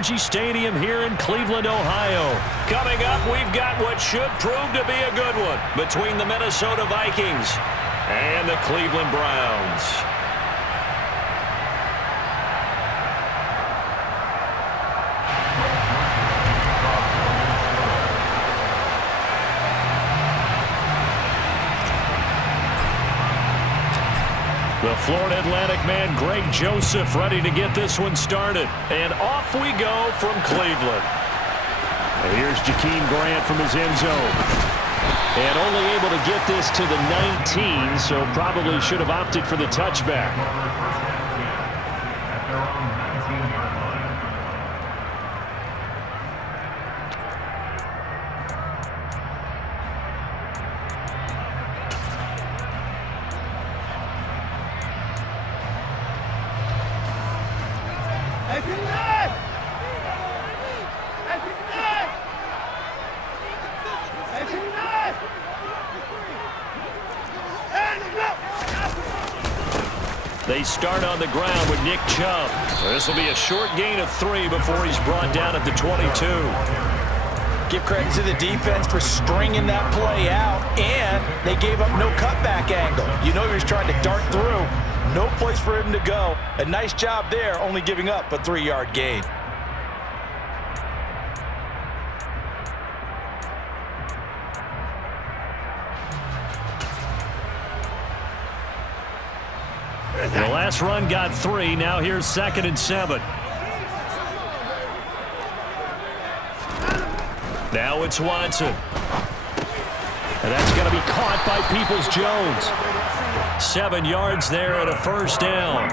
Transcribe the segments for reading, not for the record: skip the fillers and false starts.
Energy Stadium here in Cleveland, Ohio. Coming up, we've got what should prove to be a good one between the Minnesota Vikings and the Cleveland Browns. The Florida Atlantic man, Greg Joseph, ready to get this one started. And off we go from Cleveland. And here's Jakeem Grant from his end zone. And only able to get this to the 19, so probably should have opted for the touchback. They start on the ground with Nick Chubb. This will be a short gain of 3 before he's brought down at the 22. Give credit to the defense for stringing that play out, and they gave up no cutback angle. You know he was trying to dart through. No place for him to go. A nice job there, only giving up a 3-yard gain. The last run got 3. Now here's 2nd and 7. Now it's Watson. And that's going to be caught by Peoples-Jones. 7 yards there and a first down.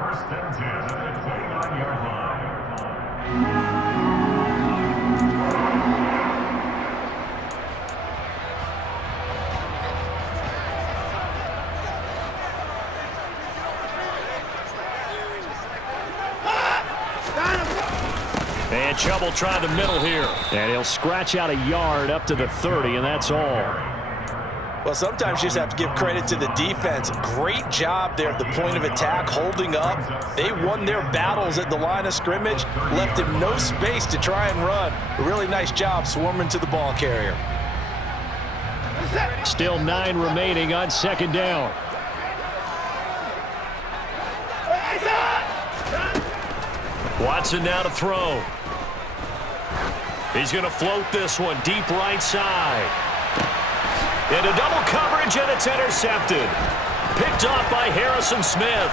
First and 10 at the 29-yard line. And Chubb will try the middle here. And he'll scratch out a yard up to the 30, and that's all. Well, sometimes you just have to give credit to the defense. Great job there at the point of attack, holding up. They won their battles at the line of scrimmage, left him no space to try and run. A really nice job swarming to the ball carrier. Still 9 remaining on 2nd down. Watson now to throw. He's going to float this one deep right side. Into double coverage, and it's intercepted. Picked off by Harrison Smith.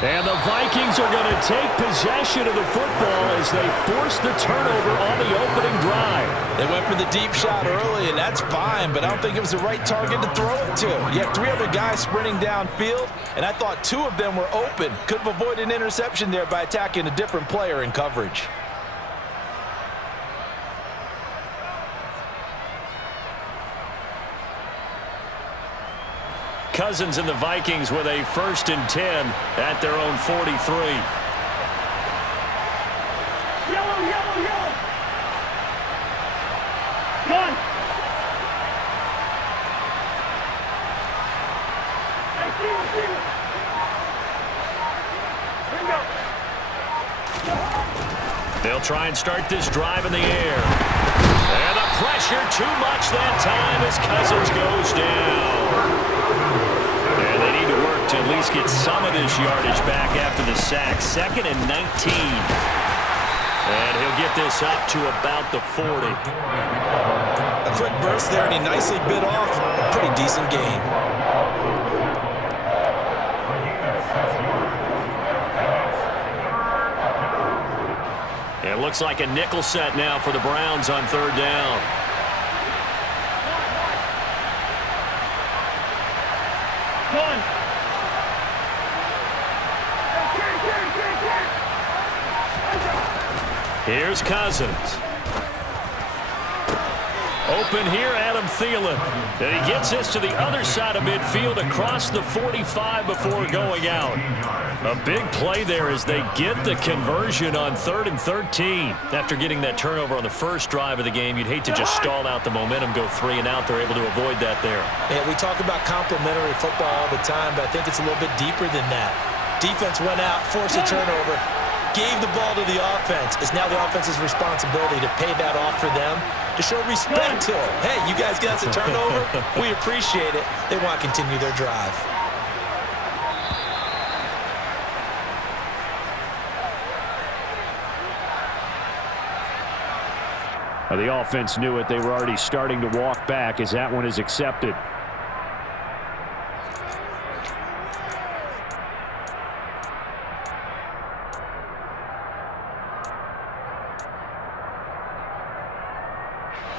And the Vikings are going to take possession of the football as they force the turnover on the opening drive. They went for the deep shot early, and that's fine, but I don't think it was the right target to throw it to. You had 3 other guys sprinting downfield, and I thought 2 of them were open. Could have avoided an interception there by attacking a different player in coverage. Cousins and the Vikings with a 1st and 10 at their own 43. Yellow, yellow, yellow. Gun. They'll try and start this drive in the air. And the pressure too much that time as Cousins goes down. And they need to work to at least get some of this yardage back after the sack. 2nd and 19. And he'll get this up to about the 40. A quick burst there, and he nicely bit off a pretty decent gain. It looks like a nickel set now for the Browns on 3rd down. Here's Cousins. Open here, Adam Thielen. And he gets this to the other side of midfield across the 45 before going out. A big play there as they get the conversion on 3rd and 13. After getting that turnover on the first drive of the game, you'd hate to just stall out the momentum, go 3 and out. They're able to avoid that there. Yeah, we talk about complementary football all the time, but I think it's a little bit deeper than that. Defense went out, forced a turnover, gave the ball to the offense. It's now the offense's responsibility to pay that off for them, to show respect to them. Hey, you guys got us a turnover. We appreciate it. They want to continue their drive. Well, the offense knew it. They were already starting to walk back as that one is accepted.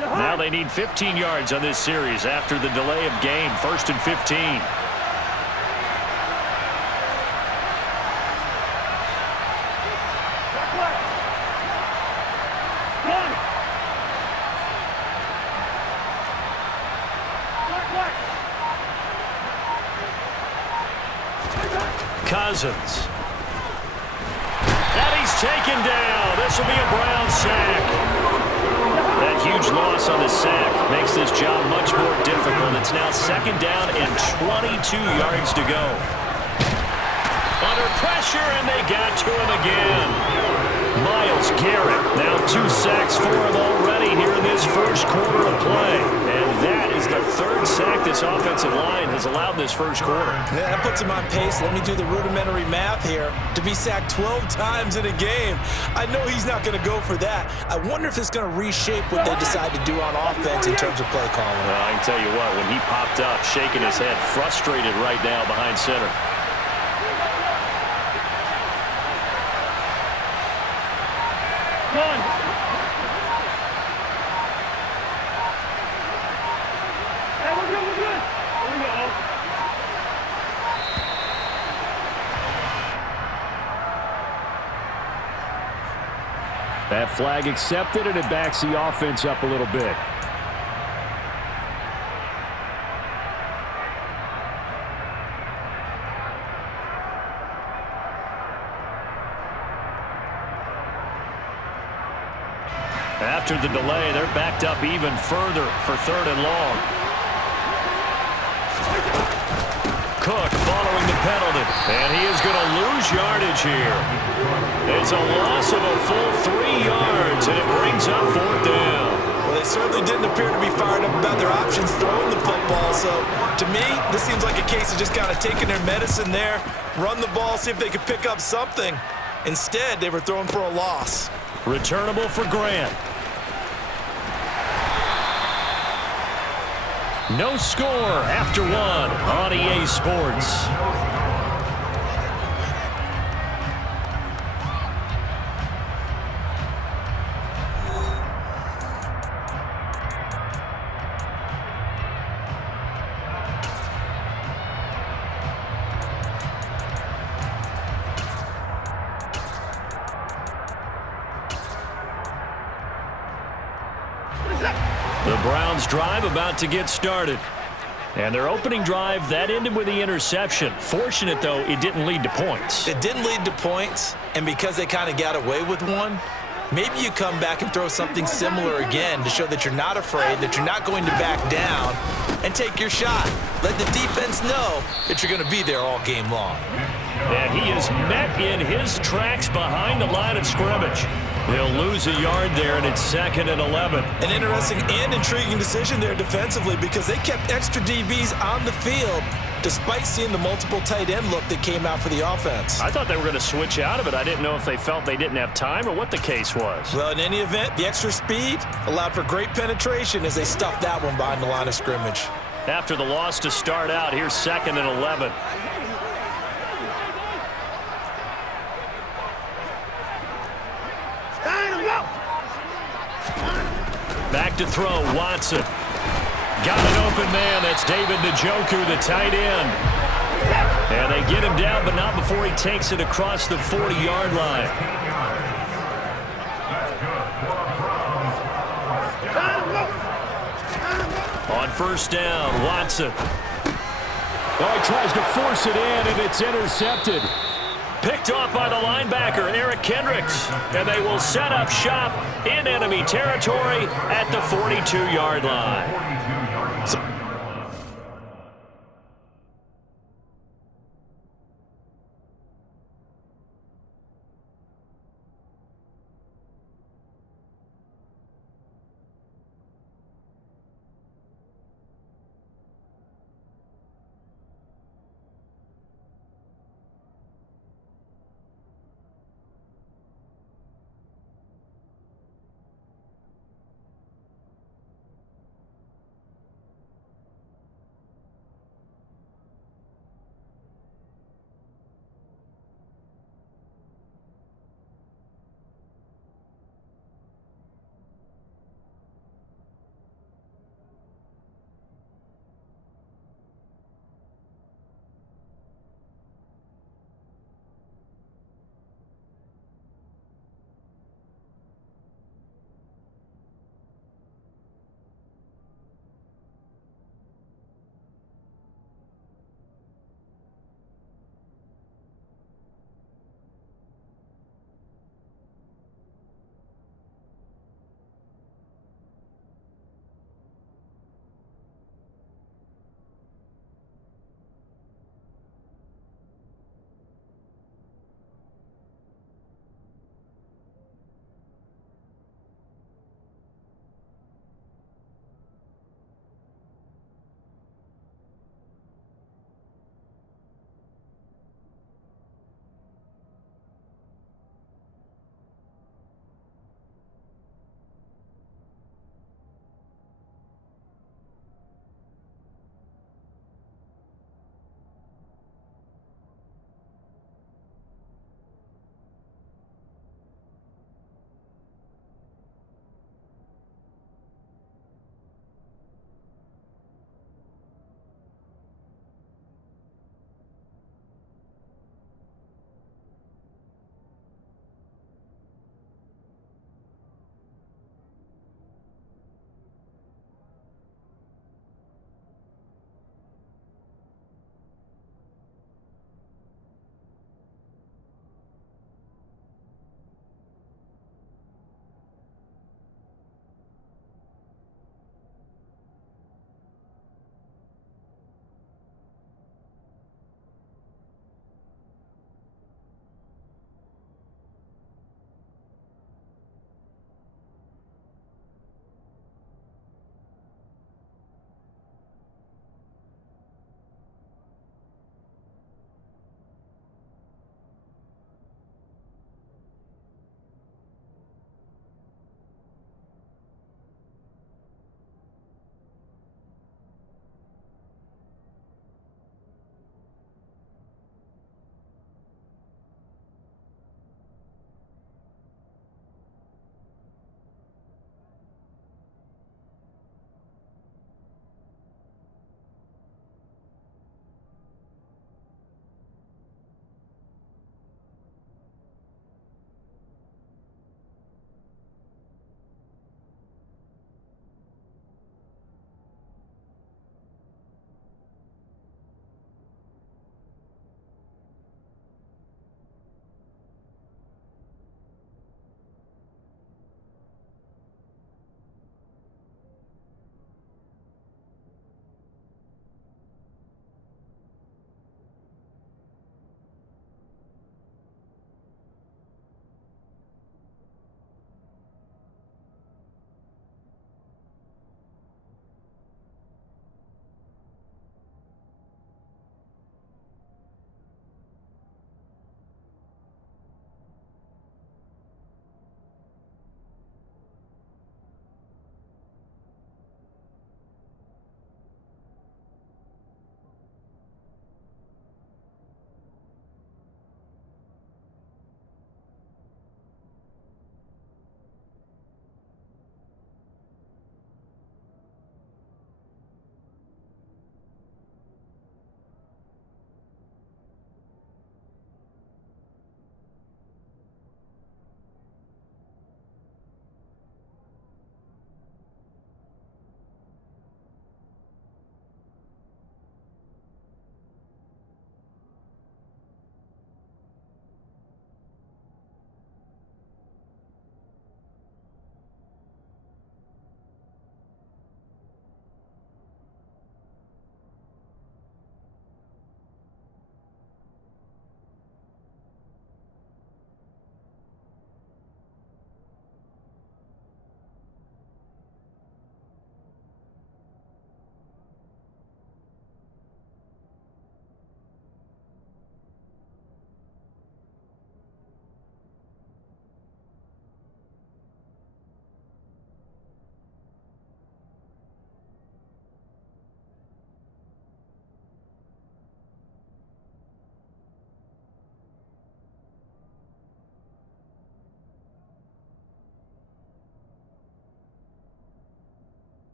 Now they need 15 yards on this series after the delay of game. 1st and 15. Cousins. And he's taken down. This will be a Brown sack. That huge loss on the sack makes this job much more difficult. It's now 2nd down and 22 yards to go. Under pressure, and they got to him again. Myles Garrett, now 2 sacks for him already here in this first quarter of play. And that is the 3rd sack this offensive line has allowed this first quarter. Yeah, that puts him on pace. Let me do the rudimentary math here. To be sacked 12 times in a game, I know he's not going to go for that. I wonder if it's going to reshape what they decide to do on offense in terms of play calling. Well, I can tell you what, when he popped up, shaking his head, frustrated right now behind center. That flag accepted, and it backs the offense up a little bit. After the delay, they're backed up even further for 3rd and long. Cook following the penalty, and he is going to lose yardage here. It's a loss of a full 3 yards, and it brings up 4th down. Well, they certainly didn't appear to be fired up about their options throwing the football. So, to me, this seems like a case of just kind of taking their medicine there, run the ball, see if they could pick up something. Instead, they were throwing for a loss. Returnable for Grant. No score after 1 on EA Sports. The Browns drive about to get started. And their opening drive, that ended with the interception. Fortunate, though, it didn't lead to points. It didn't lead to points, and because they kind of got away with one, maybe you come back and throw something similar again to show that you're not afraid, that you're not going to back down, and take your shot. Let the defense know that you're going to be there all game long. And he is met in his tracks behind the line of scrimmage. They'll lose a yard there, and it's 2nd and 11. An interesting and intriguing decision there defensively because they kept extra DBs on the field despite seeing the multiple tight end look that came out for the offense. I thought they were going to switch out of it. I didn't know if they felt they didn't have time or what the case was. Well, in any event, the extra speed allowed for great penetration as they stuffed that one behind the line of scrimmage. After the loss to start out, here's 2nd and 11. Back to throw, Watson. Got an open man, that's David Njoku, the tight end. And they get him down, but not before he takes it across the 40-yard line. first down. Watson. Oh, he tries to force it in, and it's intercepted. Picked off by the linebacker, Eric Kendricks. And they will set up shop in enemy territory at the 42-yard line.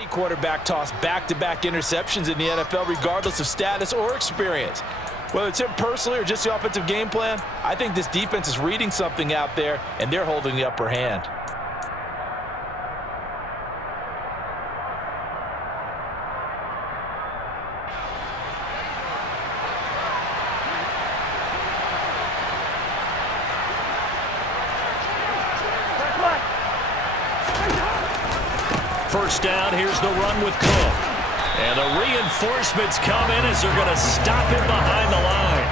Any quarterback tossed back-to-back interceptions in the NFL, regardless of status or experience. Whether it's him personally or just the offensive game plan, I think this defense is reading something out there, and they're holding the upper hand. First down, here's the run with Cook. And the reinforcements come in as they're going to stop him behind the line.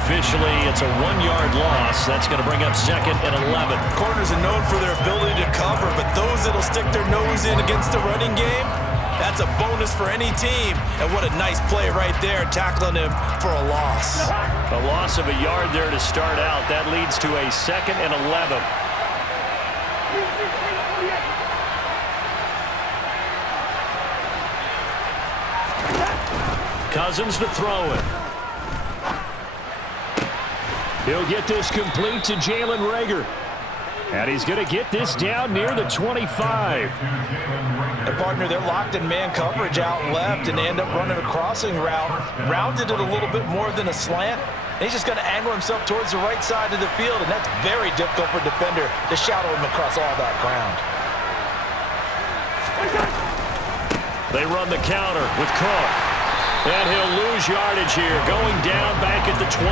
Officially, it's a 1-yard loss. That's going to bring up 2nd and 11. Corners are known for their ability to cover, but those that'll stick their nose in against the running game, that's a bonus for any team. And what a nice play right there, tackling him for a loss. A loss of a yard there to start out. That leads to a 2nd and 11. Cousins to throw it. He'll get this complete to Jalen Reagor. And he's going to get this down near the 25. The partner, they're locked in man coverage out left, and they end up running a crossing route. Rounded it a little bit more than a slant. He's just going to angle himself towards the right side of the field, and that's very difficult for a defender to shadow him across all that ground. They run the counter with Cook. And he'll lose yardage here, going down back at the 28.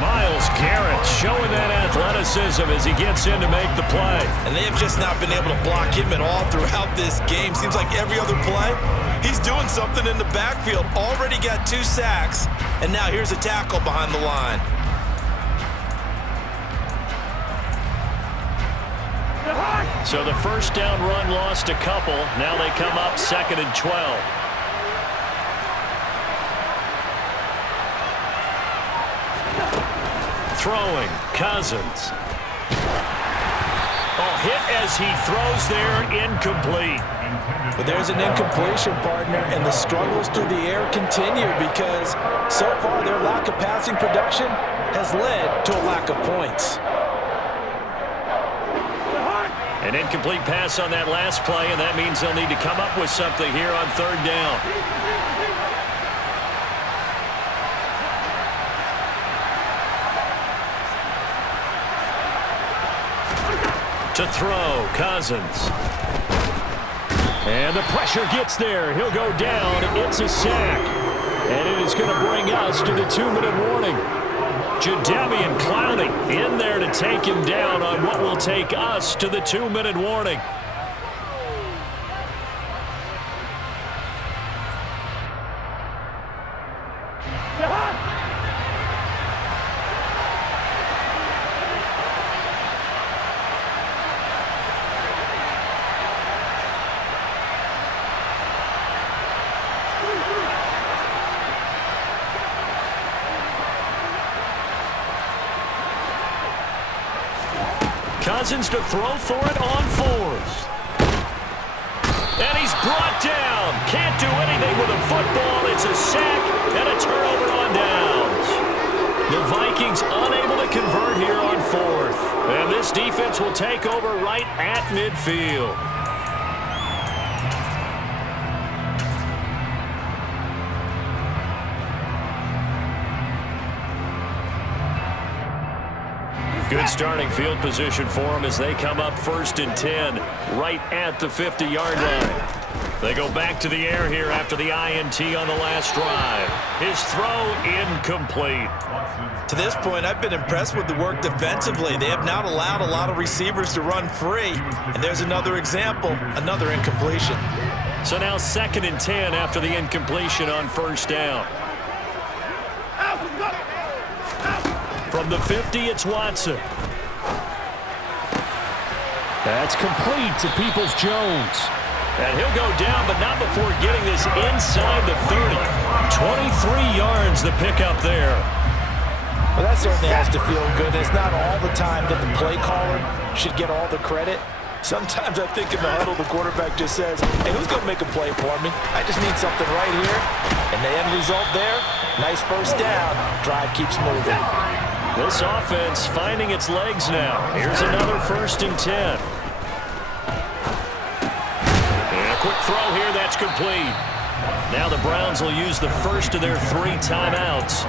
Myles Garrett showing that athleticism as he gets in to make the play. And they have just not been able to block him at all throughout this game. Seems like every other play, he's doing something in the backfield. Already got 2 sacks, and now here's a tackle behind the line. So the first down run lost a couple. Now they come up 2nd and 12. Throwing, Cousins. Oh, hit as he throws there, incomplete. But there's an incompletion, partner, and the struggles through the air continue because so far their lack of passing production has led to a lack of points. An incomplete pass on that last play, and that means they'll need to come up with something here on 3rd down. To throw, Cousins. And the pressure gets there. He'll go down. It's a sack. And it is going to bring us to the 2-minute warning. Jadeveon Clowney in there to take him down on what will take us to the 2-minute warning. Cousins to throw for it on 4th. And he's brought down. Can't do anything with a football. It's a sack and a turnover on downs. The Vikings unable to convert here on 4th. And this defense will take over right at midfield. Good starting field position for them as they come up 1st and 10 right at the 50-yard line. They go back to the air here after the INT on the last drive. His throw incomplete. To this point, I've been impressed with the work defensively. They have not allowed a lot of receivers to run free. And there's another example, another incompletion. So now 2nd and 10 after the incompletion on 1st down. From the 50, it's Watson. That's complete to Peoples-Jones. And he'll go down, but not before getting this inside the 30. 23 yards the pickup there. Well, that certainly has to feel good. It's not all the time that the play caller should get all the credit. Sometimes I think in the huddle, the quarterback just says, hey, who's going to make a play for me? I just need something right here. And the end result there, nice first down. Drive keeps moving. This offense finding its legs now. Here's another 1st and 10. And a quick throw here. That's complete. Now the Browns will use the first of their 3 timeouts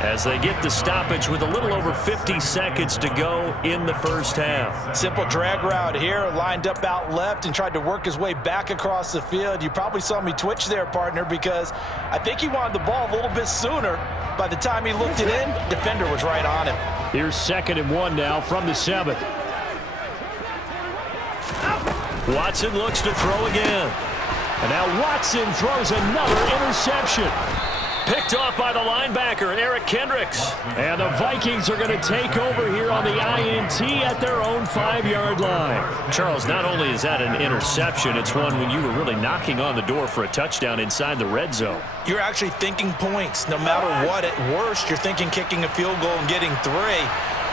as they get the stoppage with a little over 50 seconds to go in the first half. Simple drag route here, lined up out left and tried to work his way back across the field. You probably saw me twitch there, partner, because I think he wanted the ball a little bit sooner. By the time he looked it in, defender was right on him. Here's 2nd and 1 now from the 7. Watson looks to throw again. And now Watson throws another interception. Picked off by the linebacker, Eric Kendricks. And the Vikings are going to take over here on the INT at their own 5-yard line. Charles, not only is that an interception, it's one when you were really knocking on the door for a touchdown inside the red zone. You're actually thinking points. No matter what, at worst, you're thinking kicking a field goal and getting 3.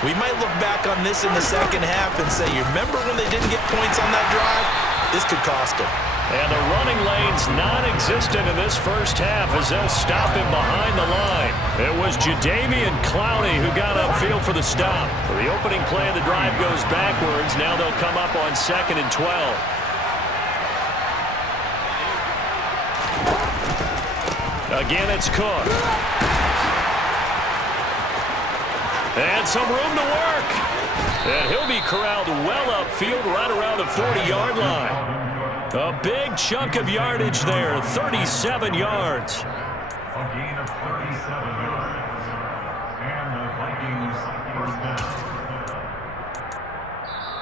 We might look back on this in the second half and say, you remember when they didn't get points on that drive? This could cost them. And the running lane's non-existent in this first half as they'll stop him behind the line. It was Jadeveon Clowney who got upfield for the stop. So the opening play of the drive goes backwards. Now they'll come up on 2nd and 12. Again, it's Cook. And some room to work. And he'll be corralled well upfield right around the 40-yard line. A big chunk of yardage there, 37 yards. A gain of 37 yards. And the Vikings first down.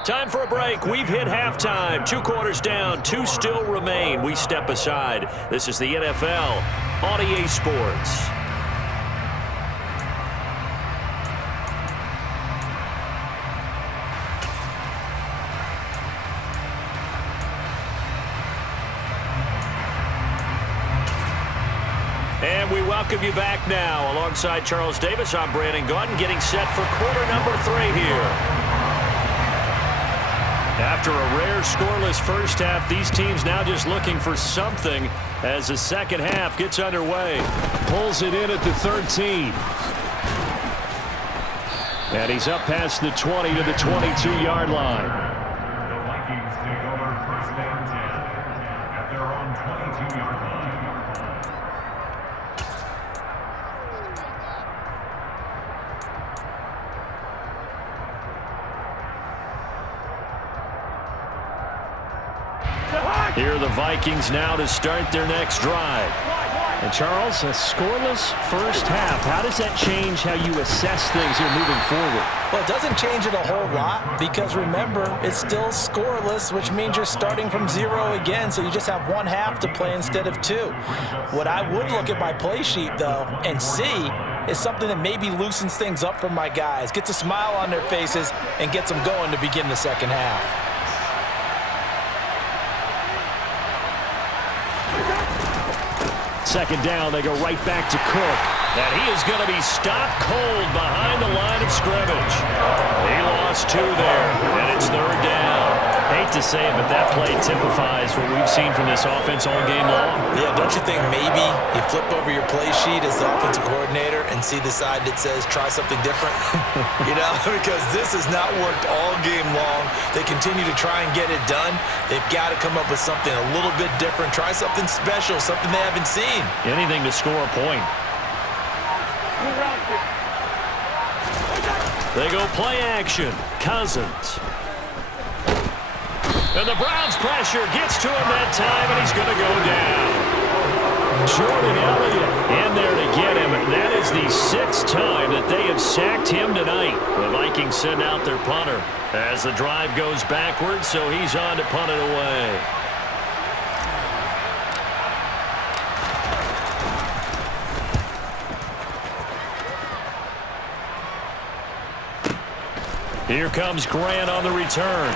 Time for a break. We've hit halftime. 2 quarters down, 2 still remain. We step aside. This is the NFL on EA Sports. And we welcome you back now. Alongside Charles Davis, I'm Brandon Gaudin, getting set for quarter number 3 here. After a rare scoreless first half, these teams now just looking for something as the second half gets underway. Pulls it in at the 13. And he's up past the 20 to the 22-yard line. The Vikings take over first and 10 at their own 22-yard line. Here are the Vikings now to start their next drive. And Charles, a scoreless first half. How does that change how you assess things here moving forward? Well, it doesn't change it a whole lot because, remember, it's still scoreless, which means you're starting from 0 again, so you just have 1 half to play instead of 2. What I would look at my play sheet, though, and see is something that maybe loosens things up for my guys, gets a smile on their faces, and gets them going to begin the second half. Second down, they go right back to Cook. And he is going to be stopped cold behind the line of scrimmage. He lost 2 there, and it's 3rd down. Hate to say it, but that play typifies what we've seen from this offense all game long. Yeah, don't you think maybe you flip over your play sheet as the offensive coordinator and see the side that says try something different? You know, because this has not worked all game long. They continue to try and get it done. They've got to come up with something a little bit different. Try something special, something they haven't seen. Anything to score a point. They go play action. Cousins. And the Browns pressure gets to him that time, and he's going to go down. Jordan Elliott in there to get him. That is the 6th time that they have sacked him tonight. The Vikings send out their punter as the drive goes backwards, so he's on to punt it away. Here comes Grant on the return.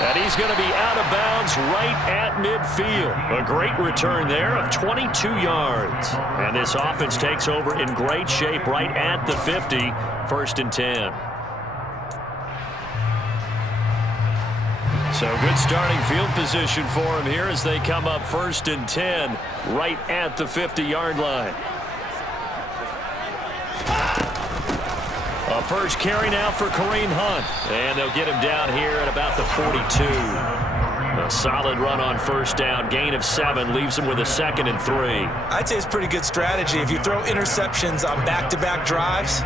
And he's going to be out of bounds right at midfield. A great return there of 22 yards. And this offense takes over in great shape right at the 50, 1st and 10. So good starting field position for him here as they come up 1st and 10 right at the 50-yard line. A A first carry now for Kareem Hunt. And they'll get him down here at about the 42. A solid run on first down. Gain of 7 leaves him with a 2nd and 3. I'd say it's pretty good strategy. If you throw interceptions on back-to-back drives,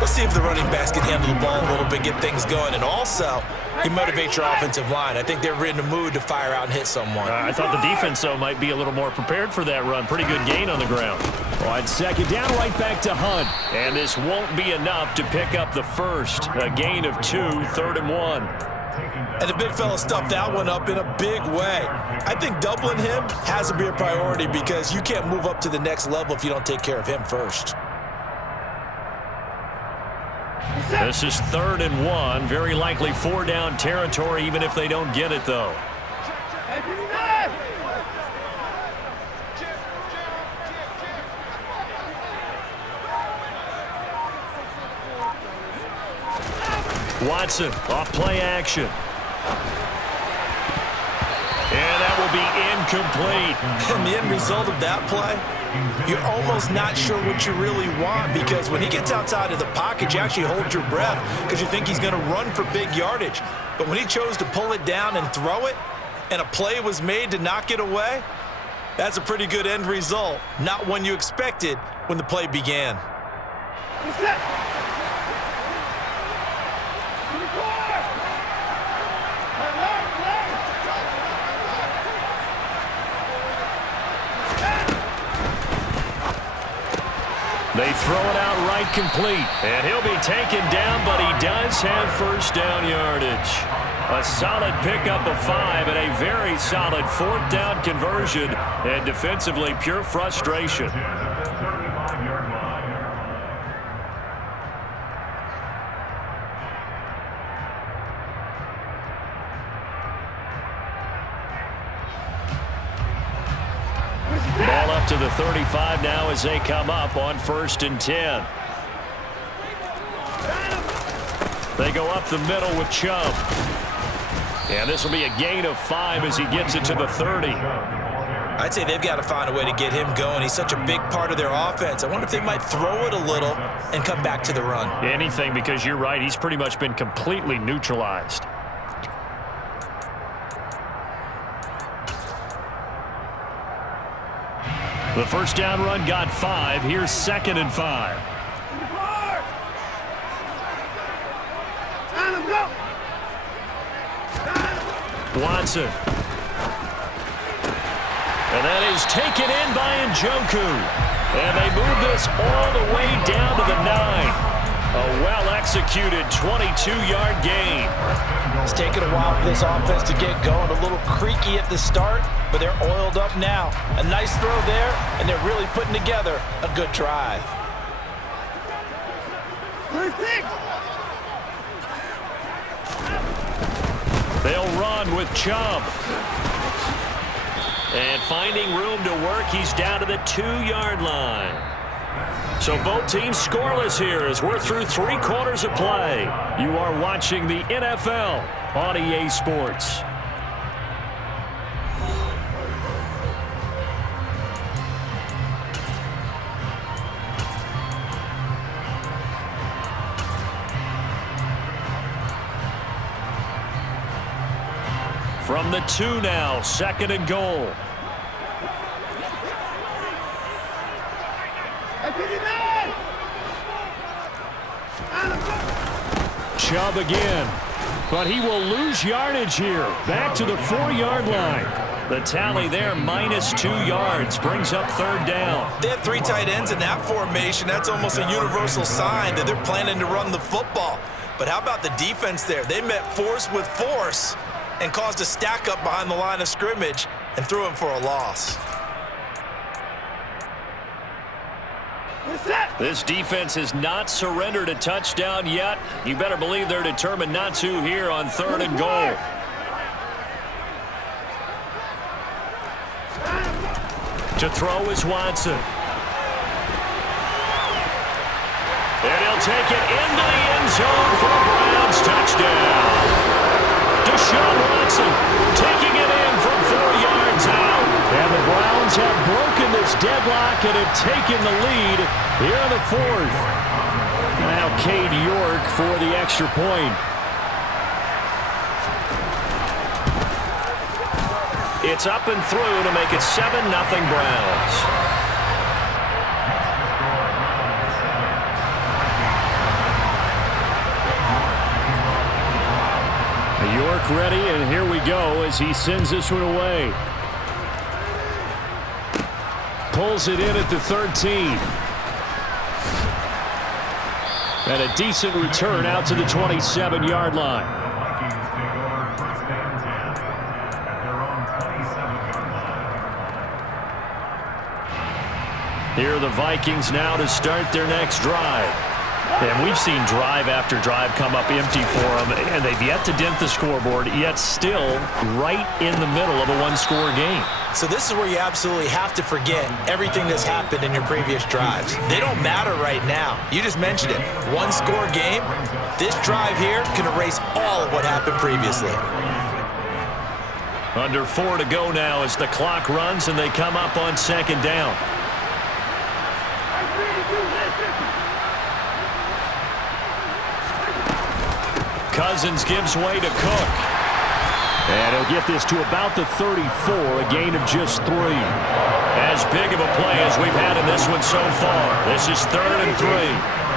let's see if the running backs can handle the ball a little bit, get things going. And also, you motivate your offensive line. I think they're in the mood to fire out and hit someone. I thought the defense, though, might be a little more prepared for that run. Pretty good gain on the ground. On 2nd down, right back to Hunt. And this won't be enough to pick up the first. A gain of 2, 3rd and 1. And the big fella stuffed that one up in a big way. I think doubling him has to be a priority because you can't move up to the next level if you don't take care of him first. This is 3rd and 1. Very likely 4-down territory, even if they don't get it, though. Watson off play action. And that will be incomplete. And the end result of that play, you're almost not sure what you really want because when he gets outside of the pocket, you actually hold your breath because you think he's going to run for big yardage. But when he chose to pull it down and throw it, and a play was made to knock it away, that's a pretty good end result. Not one you expected when the play began. They throw it out right complete. And he'll be taken down, but he does have first down yardage. A solid pickup of 5 and a very solid 4th down conversion. And defensively, pure frustration. Ball up to the 35 now as they come up on 1st and 10. They go up the middle with Chubb. And this will be a gain of 5 as he gets it to the 30. I'd say they've got to find a way to get him going. He's such a big part of their offense. I wonder if they might throw it a little and come back to the run. Anything, because you're right. He's pretty much been completely neutralized. The first down run got 5. Here's 2nd and 5. Watson. And that is taken in by Njoku. And they move this all the way down to the 9. A well-executed 22-yard gain. It's taken a while for this offense to get going. A little creaky at the start, but they're oiled up now. A nice throw there, and they're really putting together a good drive. They'll run with Chubb. And finding room to work, he's down to the 2-yard line. So both teams scoreless here as we're through 3 quarters of play. You are watching the NFL on EA Sports. From the 2 now, 2nd and goal. Chubb again, but he will lose yardage here. Back to the 4-yard line. The tally there, -2 yards, brings up 3rd down. They have 3 tight ends in that formation. That's almost a universal sign that they're planning to run the football. But how about the defense there? They met force with force and caused a stack up behind the line of scrimmage and threw him for a loss. This defense has not surrendered a touchdown yet. You better believe they're determined not to here on 3rd and goal. To throw is Watson. And he'll take it into the end zone for a Browns touchdown. Deshaun Watson taking it in from 4 yards out. And the Browns have broken this deadlock and have taken the lead here in the 4th. How Cade York for the extra point. It's up and through to make it 7-0 Browns. York ready, and here we go as he sends this one away. Pulls it in at the 13. And a decent return out to the 27-yard line. Vikings take over first and 10 at their own 27-yard line. Here are the Vikings now to start their next drive. And we've seen drive after drive come up empty for them, and they've yet to dent the scoreboard, yet still right in the middle of a one-score game. So this is where you absolutely have to forget everything that's happened in your previous drives. They don't matter right now. You just mentioned it. One-score game. This drive here can erase all of what happened previously. Under 4 to go now as the clock runs, and they come up on second down. Cousins gives way to Cook. And he'll get this to about the 34, a gain of just 3. As big of a play as we've had in this one so far. This is 3rd and 3.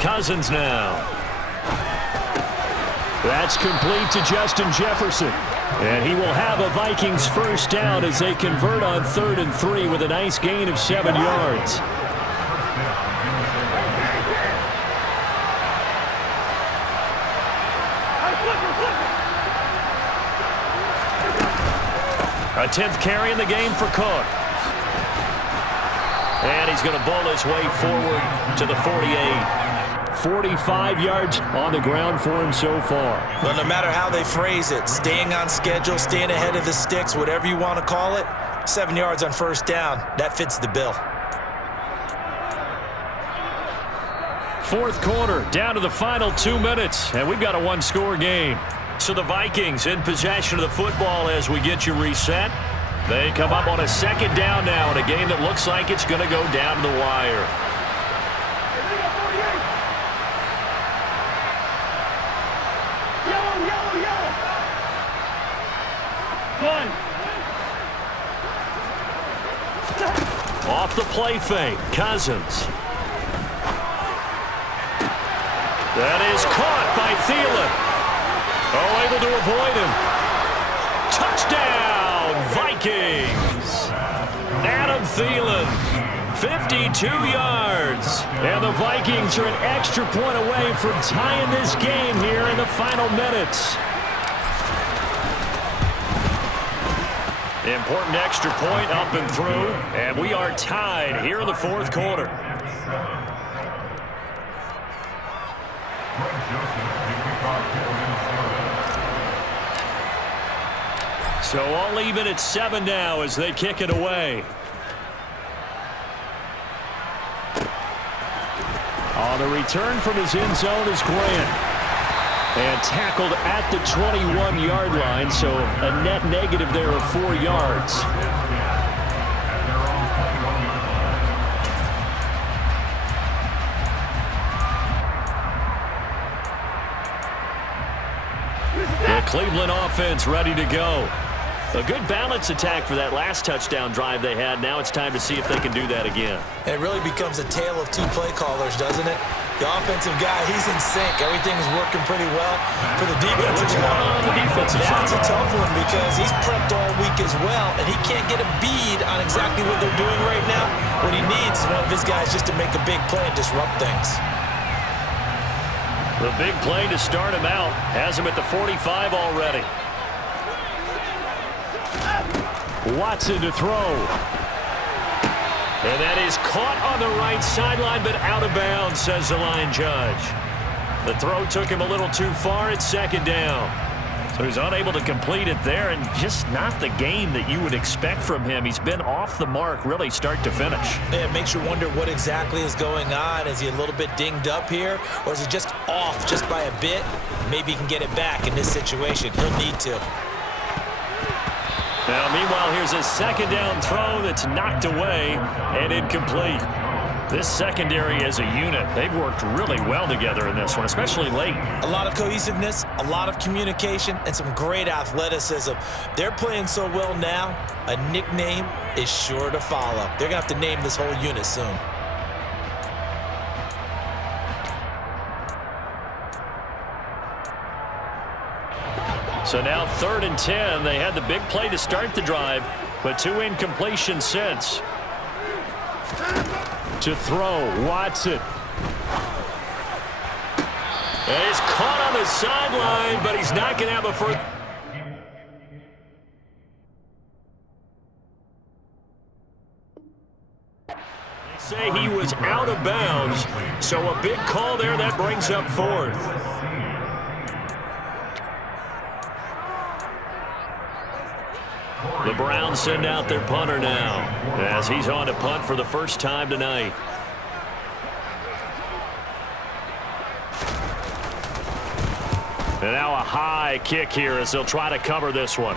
Cousins now. That's complete to Justin Jefferson. And he will have a Vikings first down as they convert on 3rd and 3 with a nice gain of 7 yards. A 10th carry in the game for Cook. And he's going to bowl his way forward to the 48. 45 yards on the ground for him so far. But no matter how they phrase it, staying on schedule, staying ahead of the sticks, whatever you want to call it, 7 yards on first down, that fits the bill. 4th quarter, down to the final 2 minutes, and we've got a one-score game. So the Vikings in possession of the football as we get you reset. They come up on a second down now in a game that looks like it's going to go down to the wire. Off the play fake, Cousins. That is caught by Thielen. Oh, able to avoid him. Touchdown, Vikings. Adam Thielen, 52 yards. And the Vikings are an extra point away from tying this game here in the final minutes. Important extra point up and through, and we are tied here in the 4th quarter. So all even at 7 now as they kick it away. On the return from his end zone is Grant. And tackled at the 21-yard line, so a net negative there of 4 yards. The Cleveland offense ready to go. A good balance attack for that last touchdown drive they had. Now it's time to see if they can do that again. And it really becomes a tale of 2 play callers, doesn't it? The offensive guy, he's in sync. Everything's working pretty well for the defensive What's going on the defensive side? That's a tough one because he's prepped all week as well, and he can't get a bead on exactly what they're doing right now. What he needs is one of his guys just to make a big play and disrupt things. The big play to start him out has him at the 45 already. Watson to throw. And that is caught on the right sideline, but out of bounds, says the line judge. The throw took him a little too far at second down. who's unable to complete it there, and just not the game that you would expect from him. He's been off the mark really start to finish. Yeah, it makes you wonder what exactly is going on. Is he a little bit dinged up here, or is he just off just by a bit? Maybe he can get it back in this situation. He'll need to. Now, meanwhile, here's a second down throw that's knocked away and incomplete. This secondary as a unit, they've worked really well together in this one, especially late. A lot of cohesiveness, a lot of communication, and some great athleticism. They're playing so well now, a nickname is sure to follow. They're going to have to name this whole unit soon. So now 3rd and 10. They had the big play to start the drive, but 2 incompletions since. To throw, Watson. And he's caught on the sideline, but he's not going to have a first. They say he was out of bounds, so a big call there that brings up 4th. The Browns send out their punter now as he's on to punt for the first time tonight. And now a high kick here as they'll try to cover this one.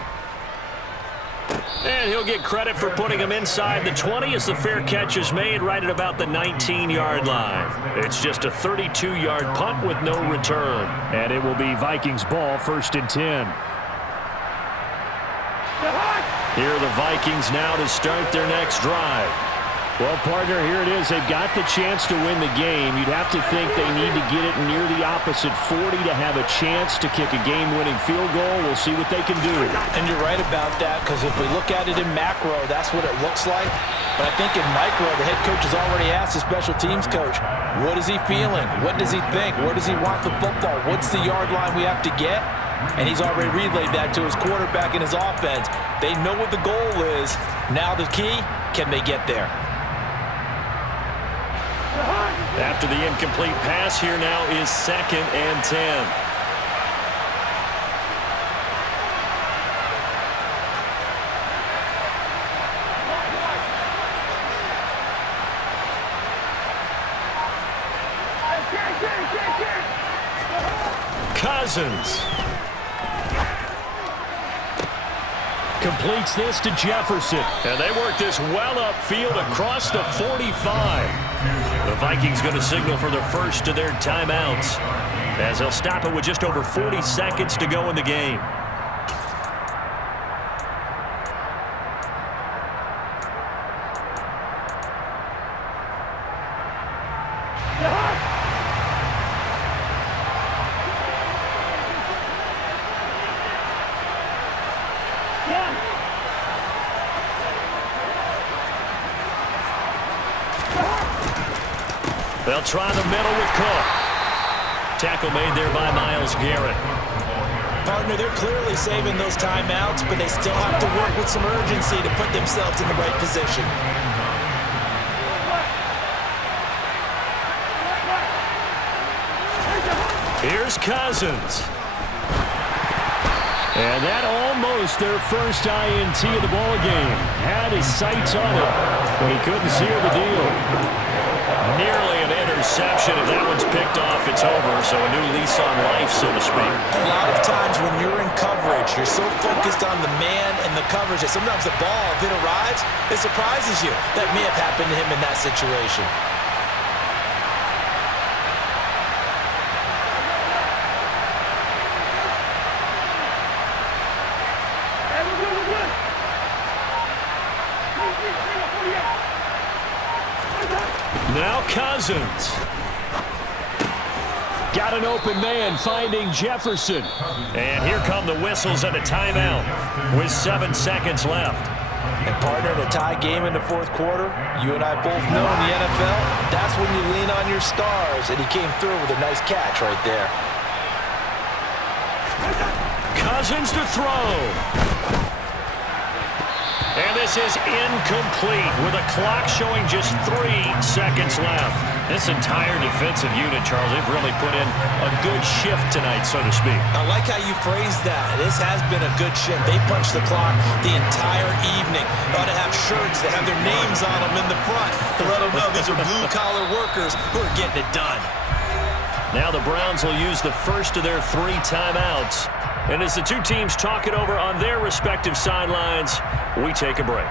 And he'll get credit for putting him inside the 20 as the fair catch is made right at about the 19-yard line. It's just a 32-yard punt with no return. And it will be Vikings ball, 1st and 10. Here are the Vikings now to start their next drive. Well, partner, here it is. They've got the chance to win the game. You'd have to think they need to get it near the opposite 40 to have a chance to kick a game-winning field goal. We'll see what they can do. And you're right about that, because if we look at it in macro, that's what it looks like. But I think in micro, the head coach has already asked the special teams coach, what is he feeling? What does he think? Where does he want the football? What's the yard line we have to get? And he's already relayed that to his quarterback and his offense. They know what the goal is. Now the key, can they get there? After the incomplete pass, here now is 2nd and 10. Cousins completes this to Jefferson. And they work this well upfield across the 45. The Vikings going to signal for the first of their timeouts as they'll stop it with just over 40 seconds to go in the game. They'll try the middle with Cook. Tackle made there by Myles Garrett. Partner, they're clearly saving those timeouts, but they still have to work with some urgency to put themselves in the right position. Here's Cousins. And that almost their first INT of the ball game. Had his sights on it, but he couldn't seal the deal. Nearly an interception. If that one's picked off, it's over. So a new lease on life, so to speak. A lot of times when you're in coverage, you're so focused on the man and the coverage that sometimes the ball, if it arrives, it surprises you. That may have happened to him in that situation. Now Cousins. Got an open man finding Jefferson. And here come the whistles and a timeout with 7 seconds left. And partner, in a tie game in the 4th quarter, you and I both know in the NFL, that's when you lean on your stars. And he came through with a nice catch right there. Cousins to throw. And this is incomplete with a clock showing just 3 seconds left. This entire defensive unit, Charles, they've really put in a good shift tonight, so to speak. I like how you phrased that. This has been a good shift. They punched the clock the entire evening. They ought to have shirts that have their names on them in the front to let them know these are blue-collar workers who are getting it done. Now the Browns will use the first of their 3 timeouts. And as the two teams talk it over on their respective sidelines, we take a break.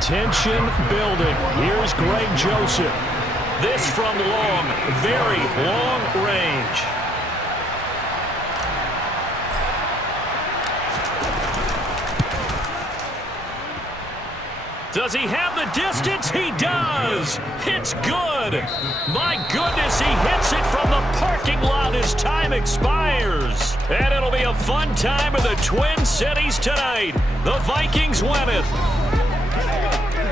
Tension building. Here's Greg Joseph. This from long, very long range. Does he have the distance? He does. It's good. My goodness, he hits it from the parking lot as time expires. And it'll be a fun time in the Twin Cities tonight. The Vikings win it.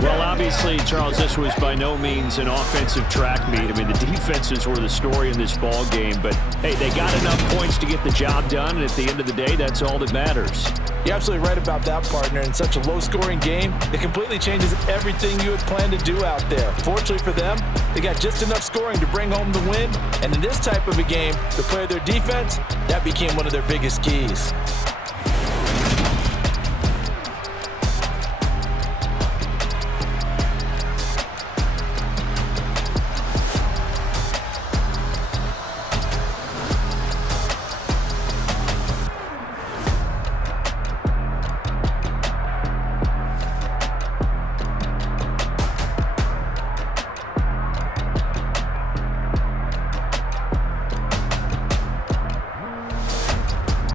Well, obviously, Charles, this was by no means an offensive track meet. I mean, the defenses were the story in this ball game. But, hey, they got enough points to get the job done. And at the end of the day, that's all that matters. You're absolutely right about that, partner. In such a low-scoring game, it completely changes everything you had planned to do out there. Fortunately for them, they got just enough scoring to bring home the win. And in this type of a game, to play their defense, that became one of their biggest keys.